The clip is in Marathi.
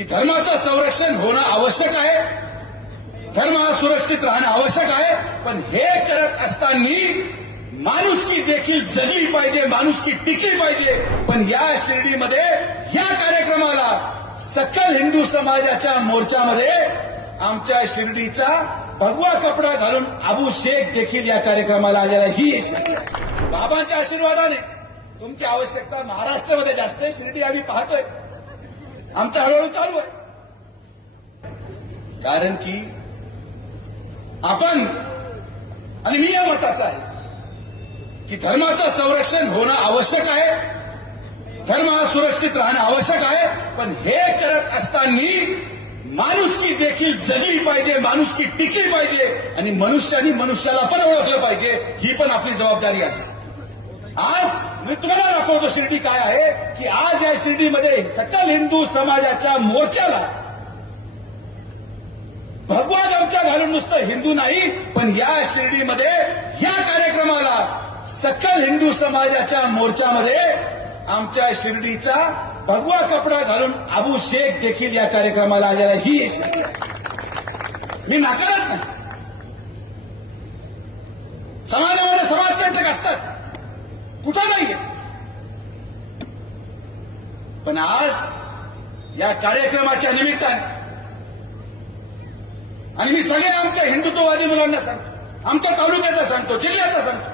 की धर्माचं संरक्षण होणं आवश्यक आहे, धर्म हा सुरक्षित राहणं आवश्यक आहे, पण हे करत असताना माणुसकी देखील जगली पाहिजे, माणुसकी टिकली पाहिजे. पण या शिर्डीमध्ये या कार्यक्रमाला सकल हिंदू समाजाच्या मोर्चामध्ये आमच्या शिर्डीचा भगवा कपडा घालून अबू शेख देखील या कार्यक्रमाला आलेला ही बाबांच्या आशीर्वादाने तुमची आवश्यकता महाराष्ट्रामध्ये जास्त आहे. शिर्डी आम्ही पाहतोय, आमचं हळूहळू चालू आहे. कारण की आपण आणि मी या मताचा आहे की धर्माचं संरक्षण होणं आवश्यक आहे, धर्म हा सुरक्षित राहणं आवश्यक आहे, पण हे करत असताना माणुसकी देखील जगली पाहिजे, माणुसकी टिकली पाहिजे आणि मनुष्याने मनुष्याला पण ओळखलं पाहिजे. ही पण आपली जबाबदारी आहे. आज मी तुम्हाला दाखवतो शिर्डी काय आहे की आज या शिर्डीमध्ये सकल हिंदू समाजाच्या मोर्चाला भगवा गमछा घालून नुसतं हिंदू नाही, पण या शिर्डीमध्ये या कार्यक्रमाला सकल हिंदू समाजाच्या मोर्चामध्ये आमच्या शिर्डीचा भगवा कपडा घालून अबू शेख देखील या कार्यक्रमाला आलेला ही मी नाकारत नाही. समाजामध्ये समाजकंटक असतात, कुठं नाहीये, पण आज या कार्यक्रमाच्या निमित्ताने आणि मी सगळ्या आमच्या हिंदुत्ववादी मुलांना सांगतो, आमच्या तालुक्यातला सांगतो, जिल्ह्याचा सांगतो,